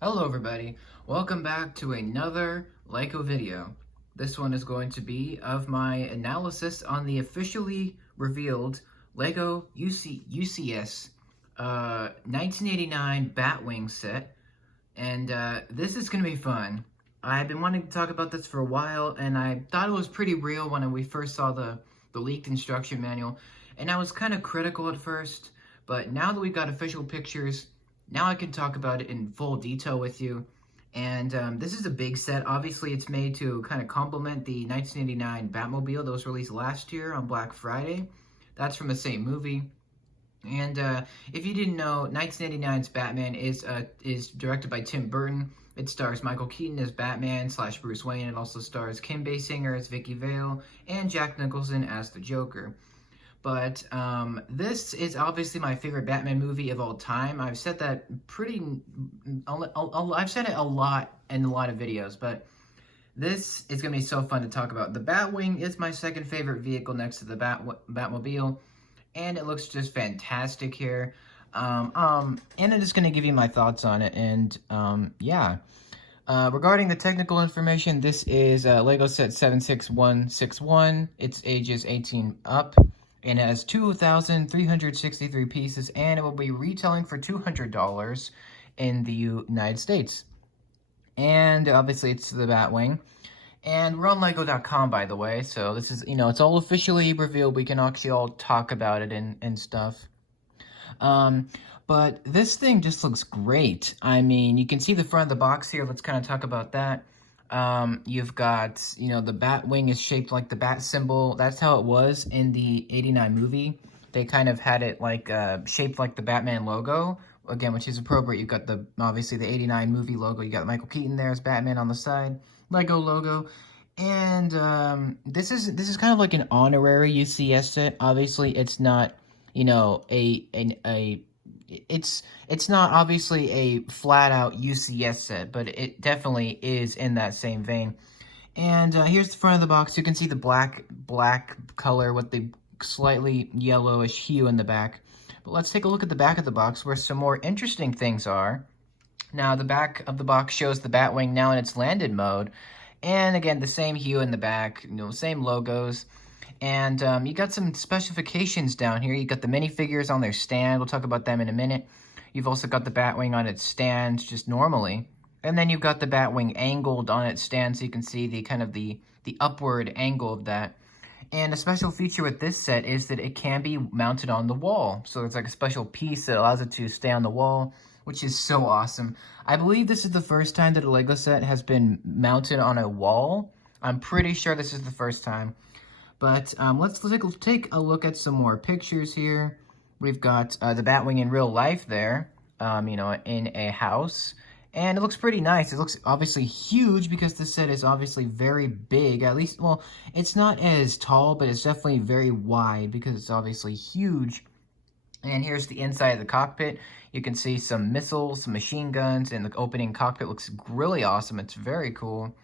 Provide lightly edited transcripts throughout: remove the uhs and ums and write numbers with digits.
Hello everybody, welcome back to another LEGO video. This one is going to be of my analysis on the officially revealed LEGO UCS 1989 Batwing set, and this is going to be fun. I've been wanting to talk about this for a while, and I thought it was pretty real when we first saw the leaked instruction manual, and I was kind of critical at first, but now that we've got official pictures, now I can talk about it in full detail with you. And this is a big set. Obviously, it's made to kind of complement the 1989 Batmobile that was released last year on Black Friday. That's from the same movie. And if you didn't know, 1989's Batman is directed by Tim Burton. It stars Michael Keaton as Batman / Bruce Wayne. It also stars Kim Basinger as Vicky Vale and Jack Nicholson as the Joker. But this is obviously my favorite Batman movie of all time. I've said that I've said it a lot in a lot of videos, but this is going to be so fun to talk about. The Batwing is my second favorite vehicle next to the Batmobile, and it looks just fantastic here. And I'm just going to give you my thoughts on it, and yeah. Regarding the technical information, this is Lego set 76161. It's ages 18 up. And it has 2,363 pieces, and it will be retailing for $200 in the United States. And obviously, it's the Batwing. And we're on Lego.com, by the way, so this is, it's all officially revealed. We can actually all talk about it and stuff. But this thing just looks great. I mean, you can see the front of the box here. Let's kind of talk about that. You've got, the Batwing is shaped like the bat symbol. That's how it was in the 89 movie. They kind of had it like, shaped like the Batman logo, again, which is appropriate. You've got obviously the 89 movie logo. You got Michael Keaton there as Batman on the side, Lego logo. And, this is kind of like an honorary UCS set. Obviously, it's not, it's not obviously a flat-out UCS set, but it definitely is in that same vein. And here's the front of the box. You can see the black color with the slightly yellowish hue in the back. But let's take a look at the back of the box where some more interesting things are. Now, the back of the box shows the Batwing now in its landed mode. And again, the same hue in the back, same logos. And you got some specifications down here. You got the minifigures on their stand. We'll talk about them in a minute. You've also got the Batwing on its stand just normally. And then you've got the Batwing angled on its stand, so you can see the kind of the upward angle of that. And a special feature with this set is that it can be mounted on the wall. So it's like a special piece that allows it to stay on the wall, which is so awesome. I believe this is the first time that a Lego set has been mounted on a wall. I'm pretty sure this is the first time. But let's take a look at some more pictures here. We've got the Batwing in real life there, in a house. And it looks pretty nice. It looks obviously huge because the set is obviously very big. At least, well, it's not as tall, but it's definitely very wide because it's obviously huge. And here's the inside of the cockpit. You can see some missiles, some machine guns, and the opening cockpit looks really awesome. It's very cool.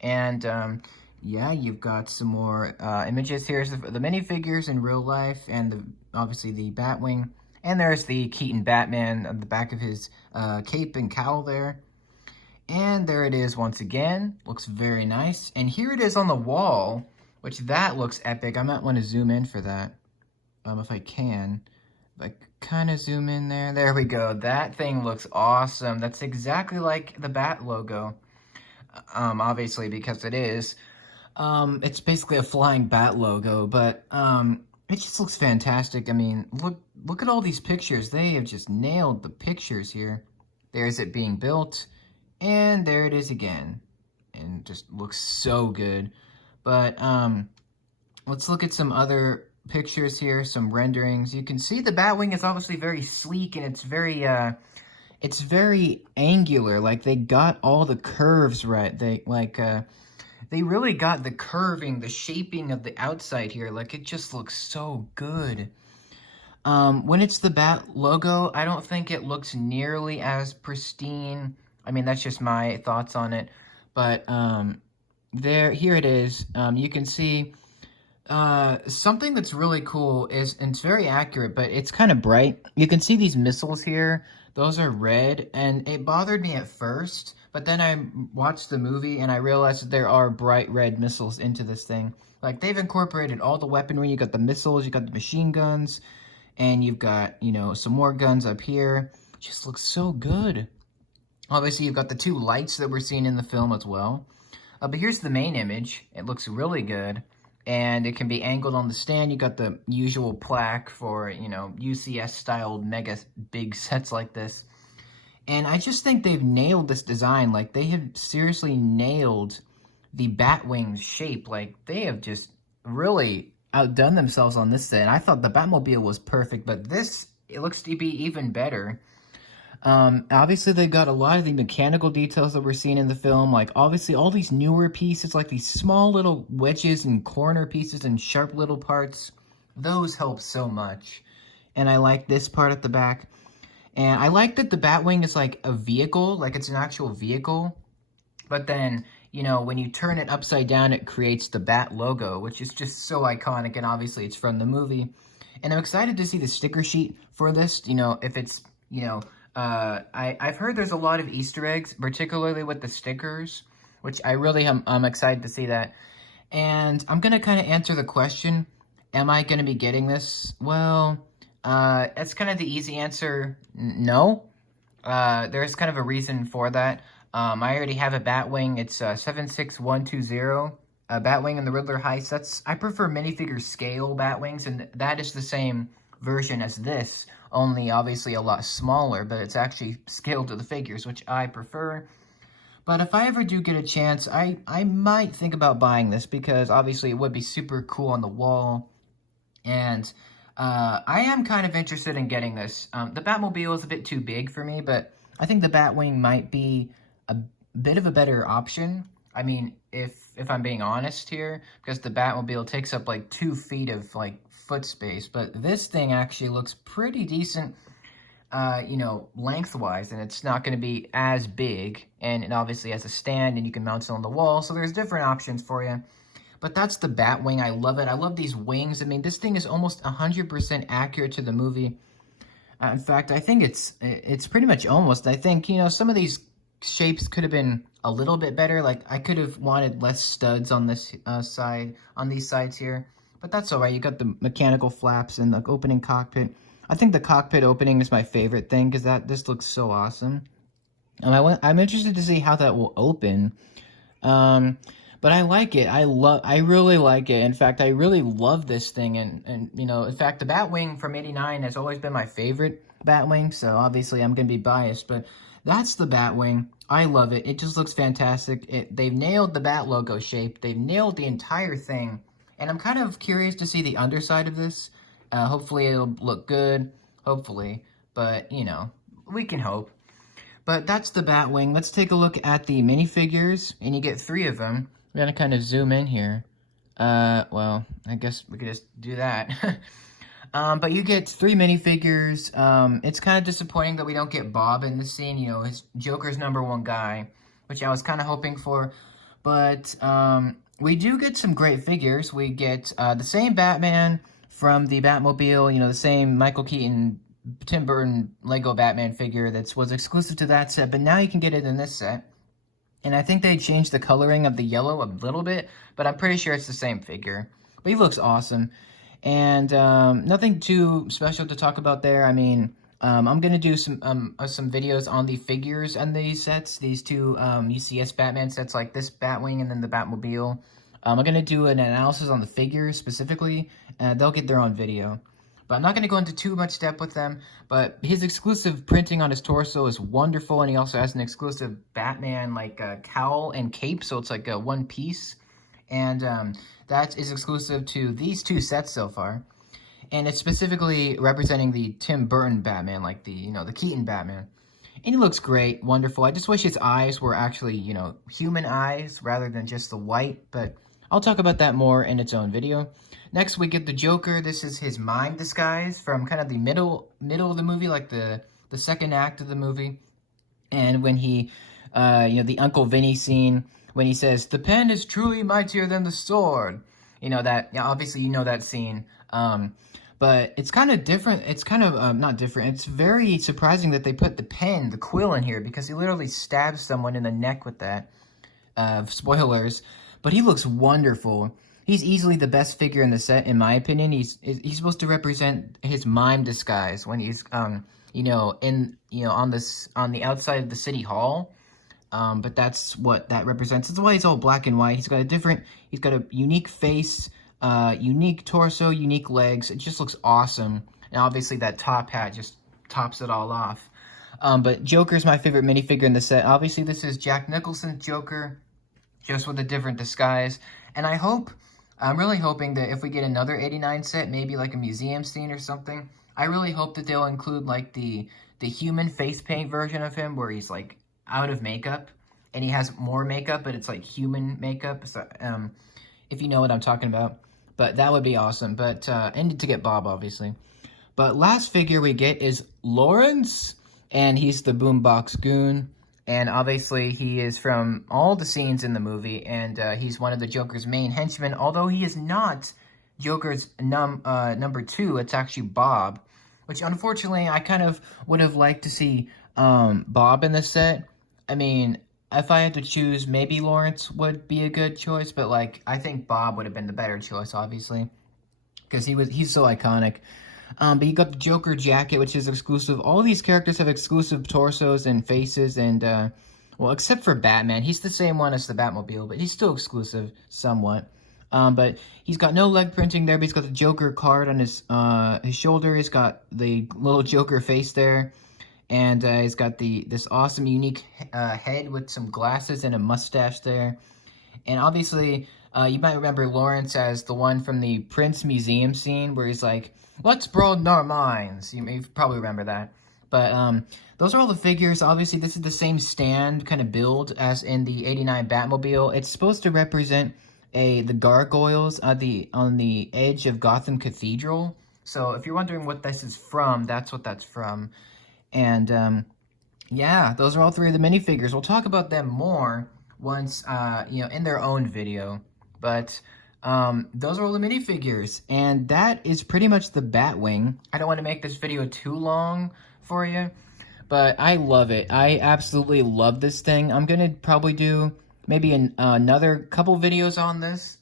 And yeah, you've got some more images. Here's the minifigures in real life, and obviously the Batwing. And there's the Keaton Batman on the back of his cape and cowl there. And there it is once again. Looks very nice. And here it is on the wall, which that looks epic. I might want to zoom in for that, if I can. Like, kind of zoom in there. There we go. That thing looks awesome. That's exactly like the Bat logo, obviously, because it is. It's basically a flying bat logo, but it just looks fantastic. I mean, look at all these pictures. They have just nailed the pictures here. There's it being built, and there it is again. And just looks so good. But let's look at some other pictures here, some renderings. You can see the Batwing is obviously very sleek, and it's very angular. Like, they got all the curves right. They really got the curving, the shaping of the outside here. Like, it just looks so good. When it's the Bat logo, I don't think it looks nearly as pristine. I mean, that's just my thoughts on it. But here it is. You can see Something that's really cool is, and it's very accurate, but it's kind of bright. You can see these missiles here. Those are red, and it bothered me at first, but then I watched the movie and I realized that there are bright red missiles into this thing. Like, they've incorporated all the weaponry. You got the missiles, you got the machine guns, and you've got, you know, some more guns up here. It just looks so good. Obviously, you've got the two lights that we're seeing in the film as well. But here's the main image. It looks really good. And it can be angled on the stand. You got the usual plaque for, you know, UCS styled mega big sets like this. And I just think they've nailed this design. Like, they have seriously nailed the Batwing's shape. Like, they have just really outdone themselves on this set. And I thought the Batmobile was perfect, but this, it looks to be even better. Obviously, they got a lot of the mechanical details that we're seeing in the film. Like, obviously, all these newer pieces, like these small little wedges and corner pieces and sharp little parts, those help so much. And I like this part at the back. And I like that the Batwing is like a vehicle, like it's an actual vehicle. But then, you know, when you turn it upside down, it creates the Bat logo, which is just so iconic. And obviously, it's from the movie. And I'm excited to see the sticker sheet for this, you know, if it's, you know, I've heard there's a lot of Easter eggs, particularly with the stickers, which I really I'm excited to see that. And I'm going to kind of answer the question, am I going to be getting this? Well, that's kind of the easy answer, no. There's kind of a reason for that. I already have a Batwing. It's 76120. Batwing and the Riddler Heist. I prefer minifigure scale Batwings, and that is the same version as this, only obviously a lot smaller, but it's actually scaled to the figures, which I prefer. But if I ever do get a chance, I might think about buying this, because obviously it would be super cool on the wall. And I am kind of interested in getting this. The Batmobile is a bit too big for me, but I think the Batwing might be a bit of a better option. I mean, if I'm being honest here, because the Batmobile takes up like 2 feet of like foot space, but this thing actually looks pretty decent, you know, lengthwise, and it's not going to be as big, and it obviously has a stand, and you can mount it on the wall, so there's different options for you. But that's the Batwing. I love it. I love these wings. I mean, this thing is almost 100% accurate to the movie. In fact, I think it's pretty much almost. I think, you know, some of these shapes could have been a little bit better. Like, I could have wanted less studs on this side, on these sides here. But that's all right. You got the mechanical flaps and the opening cockpit. I think the cockpit opening is my favorite thing, because this looks so awesome. And I'm interested to see how that will open. But I like it. I really like it. In fact, I really love this thing. And you know, in fact, the Batwing from '89 has always been my favorite Batwing. So obviously, I'm gonna be biased, but that's the Batwing. I love it. It just looks fantastic. They've nailed the Bat logo shape. They've nailed the entire thing. And I'm kind of curious to see the underside of this. Hopefully it'll look good. Hopefully. But, you know, we can hope. But that's the Batwing. Let's take a look at the minifigures. And you get 3 of them. We're going to kind of zoom in here. Well, I guess we could just do that. But you get 3 minifigures. It's kind of disappointing that we don't get Bob in the scene. You know, his Joker's #1 guy, which I was kind of hoping for. But we do get some great figures. We get the same Batman from the Batmobile. You know, the same Michael Keaton, Tim Burton Lego Batman figure that was exclusive to that set. But now you can get it in this set. And I think they changed the coloring of the yellow a little bit, but I'm pretty sure it's the same figure. But he looks awesome. And nothing too special to talk about there. I mean, I'm going to do some videos on the figures and these sets, these 2 UCS Batman sets, like this Batwing and then the Batmobile. I'm going to do an analysis on the figures specifically, and they'll get their own video. But I'm not going to go into too much depth with them, but his exclusive printing on his torso is wonderful, and he also has an exclusive Batman, like, cowl and cape, so it's like a one piece. And that is exclusive to these 2 sets so far. And it's specifically representing the Tim Burton Batman, like the, you know, the Keaton Batman. And he looks great, wonderful. I just wish his eyes were actually, you know, human eyes rather than just the white, but I'll talk about that more in its own video. Next, we get the Joker. This is his mime disguise from kind of the middle of the movie, like the second act of the movie. And when he, you know, the Uncle Vinny scene, when he says, "The pen is truly mightier than the sword." You know that, yeah, obviously you know that scene. But it's kind of different. It's kind of not different. It's very surprising that they put the quill in here because he literally stabs someone in the neck with that. Spoilers, but he looks wonderful. He's easily the best figure in the set, in my opinion. He's supposed to represent his mime disguise when he's you know, on the outside of the city hall. But that's what that represents. That's why he's all black and white. He's got a unique face, unique torso, unique legs. It just looks awesome. And obviously that top hat just tops it all off. But Joker's my favorite minifigure in the set. Obviously this is Jack Nicholson's Joker, just with a different disguise. And I'm really hoping that if we get another 89 set, maybe like a museum scene or something, I really hope that they'll include like the human face paint version of him where he's like out of makeup and he has more makeup, but it's like human makeup. So, if you know what I'm talking about. But that would be awesome. But, and to get Bob, obviously. But last figure we get is Lawrence, and he's the Boombox Goon. And obviously, he is from all the scenes in the movie, and he's one of the Joker's main henchmen. Although he is not Joker's number 2, it's actually Bob, which unfortunately I kind of would have liked to see Bob in the set. I mean, if I had to choose, maybe Lawrence would be a good choice, but like I think Bob would have been the better choice, obviously, because he's so iconic. But you got the Joker jacket, which is exclusive. All these characters have exclusive torsos and faces, and, well, except for Batman. He's the same one as the Batmobile, but he's still exclusive, somewhat. But he's got no leg printing there, but he's got the Joker card on his shoulder. He's got the little Joker face there, and he's got this awesome, unique head with some glasses and a mustache there. And obviously, you might remember Lawrence as the one from the Prince Museum scene where he's like, "Let's broaden our minds." You probably remember that. But those are all the figures. Obviously, this is the same stand kind of build as in the 89 Batmobile. It's supposed to represent the gargoyles on the edge of Gotham Cathedral. So if you're wondering what this is from, that's what that's from. And yeah, those are all 3 of the minifigures. We'll talk about them more once, you know, in their own video. But those are all the minifigures, and that is pretty much the Batwing. I don't want to make this video too long for you, but I love it. I absolutely love this thing. I'm gonna probably do maybe another couple videos on this.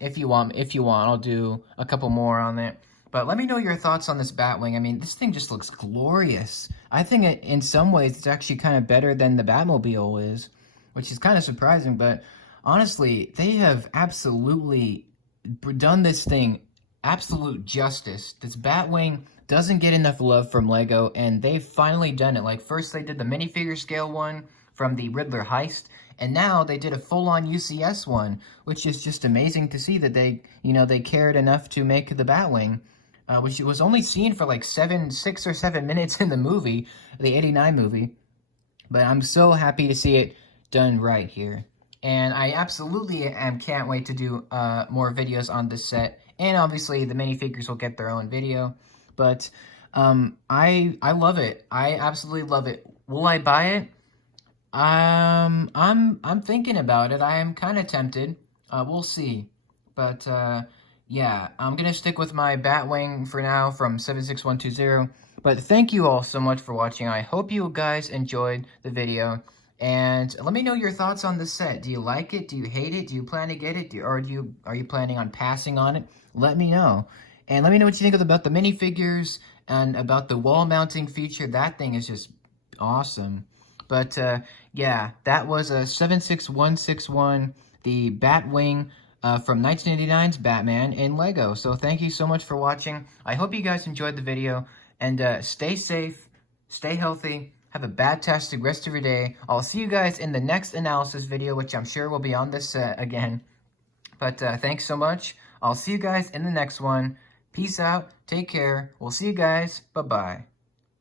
If you want, I'll do a couple more on it. But let me know your thoughts on this Batwing. I mean, this thing just looks glorious. I think in some ways it's actually kind of better than the Batmobile is, which is kind of surprising, but honestly, they have absolutely done this thing absolute justice. This Batwing doesn't get enough love from LEGO, and they've finally done it. Like, first they did the minifigure scale one from the Riddler heist, and now they did a full-on UCS one, which is just amazing to see that they cared enough to make the Batwing, which was only seen for like 6 or 7 minutes in the movie, the 89 movie. But I'm so happy to see it done right here. And I absolutely can't wait to do more videos on this set. And obviously the minifigures will get their own video. But I love it. I absolutely love it. Will I buy it? I'm thinking about it. I am kind of tempted. We'll see. But yeah, I'm gonna stick with my Batwing for now from 76120. But thank you all so much for watching. I hope you guys enjoyed the video. And let me know your thoughts on the set. Do you like it? Do you hate it? Do you plan to get it? Are you planning on passing on it? Let me know. And let me know what you think about the minifigures and about the wall mounting feature. That thing is just awesome. But yeah, that was a 76161, the Batwing from 1989's Batman in LEGO. So thank you so much for watching. I hope you guys enjoyed the video. And stay safe, stay healthy. Have a bat-tastic rest of your day. I'll see you guys in the next analysis video, which I'm sure will be on this set again. But thanks so much. I'll see you guys in the next one. Peace out. Take care. We'll see you guys. Bye-bye.